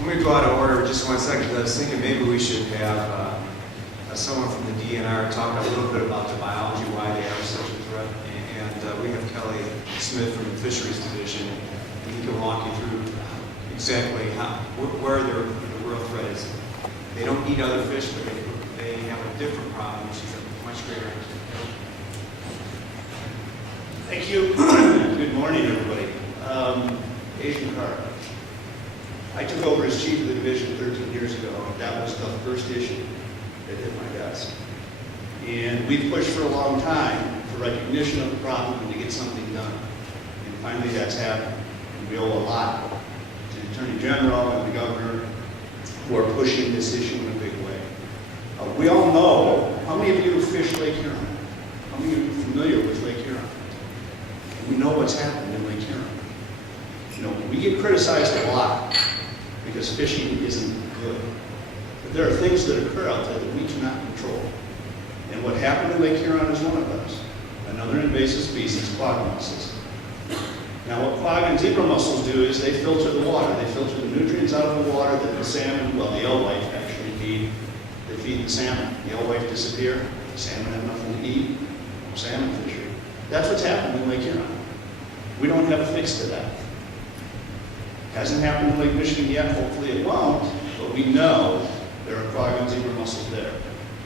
I'm going to go out of order just 1 second. I was thinking maybe we should have someone from the DNR talk a little bit about the biology, why they are such a threat. And we have Kelly Smith from the Fisheries Division, and he can walk you through exactly where the real threat is. They don't eat other fish, but they have a different problem, which is a much greater. Thank you. Good morning, everybody. Asian carp. I took over as chief of the division 13 years ago, and that was the first issue that hit my desk. And we've pushed for a long time for recognition of the problem and to get something done. And finally that's happened. And we owe a lot to the Attorney General and the Governor who are pushing this issue in a big way. We all know, how many of you fish Lake Huron? How many of you are familiar with Lake Huron? We know what's happened in Lake Huron. You know, we get criticized a lot because fishing isn't good. But there are things that occur out there that we cannot control. And what happened in Lake Huron is one of those. Another invasive species, quagga mussels. Now what quagga and zebra mussels do is they filter the water. They filter the nutrients out of the water that the salmon, well, the alewife actually feed. They feed the salmon. The alewife disappear, the salmon have nothing to eat, no salmon fishery. That's what's happened in Lake Huron. We don't have a fix to that. Hasn't happened in Lake Michigan yet, hopefully it won't, but we know there are quagga and zebra mussels there.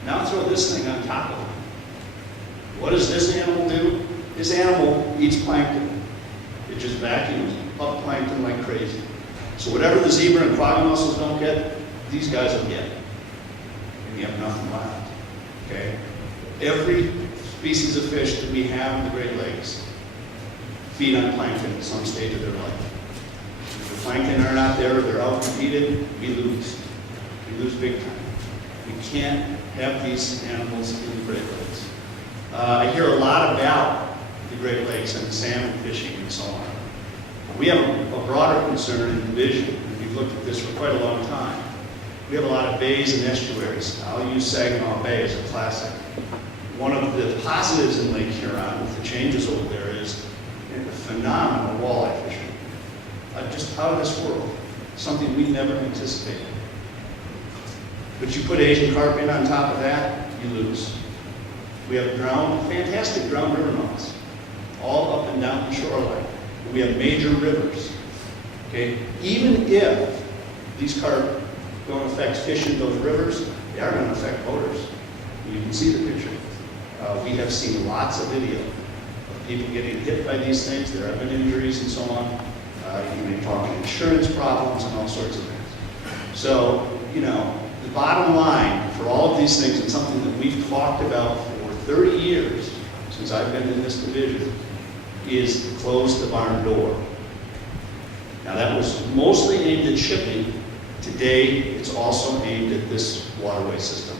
Now throw this thing on top of it. What does this animal do? This animal eats plankton. It just vacuums up plankton like crazy. So whatever the zebra and quagga mussels don't get, these guys will get. And you have nothing left, okay? Every species of fish that we have in the Great Lakes feed on plankton at some stage of their life. If the plankton are not there, they're out-competed, we lose. We lose big time. We can't have these animals in the Great Lakes. I hear a lot about the Great Lakes and the salmon fishing and so on. We have a broader concern in the division, and we've looked at this for quite a long time. We have a lot of bays and estuaries. I'll use Saginaw Bay as a classic. One of the positives in Lake Huron with the changes over there is a phenomenal walleye fishing. Just out of this world. Something we never anticipated. But you put Asian carp in on top of that, you lose. We have fantastic drowned river mounts, all up and down the shoreline. We have major rivers. Okay? Even if these carp don't affect fish in those rivers, they are going to affect boaters. You can see the picture. We have seen lots of video of people getting hit by these things. There have been injuries and so on. You may talk insurance problems and all sorts of things. So, you know, the bottom line for all of these things, and something that we've talked about for 30 years since I've been in this division, is to close the barn door. Now that was mostly aimed at shipping. Today, it's also aimed at this waterway system.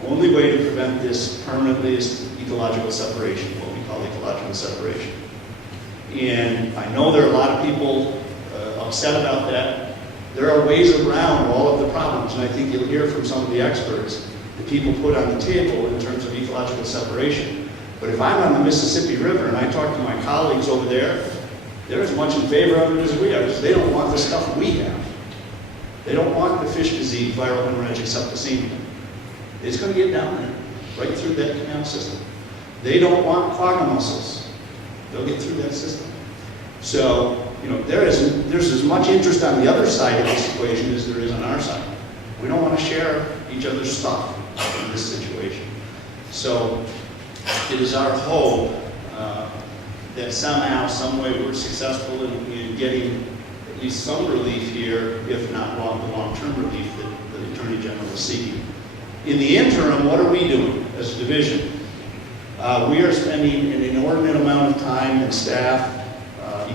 The only way to prevent this permanently is ecological separation, what we call ecological separation. And I know there are a lot of people upset about that. There are ways around all of the problems, and I think you'll hear from some of the experts that people put on the table in terms of ecological separation. But if I'm on the Mississippi River and I talk to my colleagues over there, they're as much in favor of it as we are, because they don't want the stuff we have. They don't want the fish disease, viral hemorrhagic septicemia. It's going to get down there, right through that canal system. They don't want quagga mussels. They'll get through that system. So, you know, there's as much interest on the other side of this equation as there is on our side. We don't want to share each other's stuff in this situation. So, it is our hope that somehow, some way, we're successful in getting at least some relief here, if not the long-term relief that the Attorney General is seeking. In the interim, what are we doing as a division? We are spending an inordinate amount of time and staff,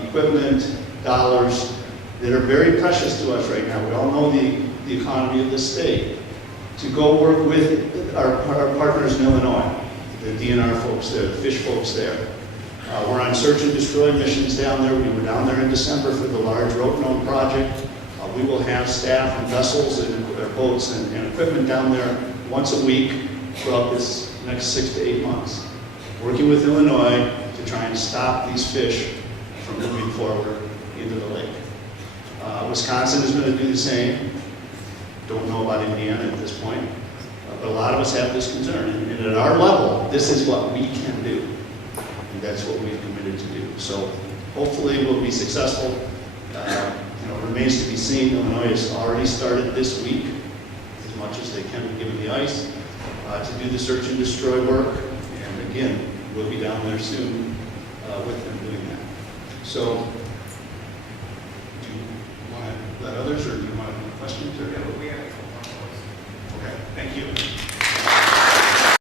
equipment, dollars that are very precious to us right now. We all know the economy of this state. To go work with our partners in Illinois, the DNR folks there, the fish folks there. We're on search and destroy missions down there. We were down there in December for the large rope gnome project. We will have staff and vessels and boats and equipment down there once a week throughout this next 6 to 8 months, working with Illinois to try and stop these fish from moving forward into the lake. Wisconsin is going to do the same. Don't know about Indiana at this point, but a lot of us have this concern. And at our level, this is what we can do, and that's what we've committed to do. So hopefully we'll be successful. It remains to be seen. Illinois has already started this week, as much as they can given the ice, to do the search and destroy work. And again, we'll be down there soon with them doing that. So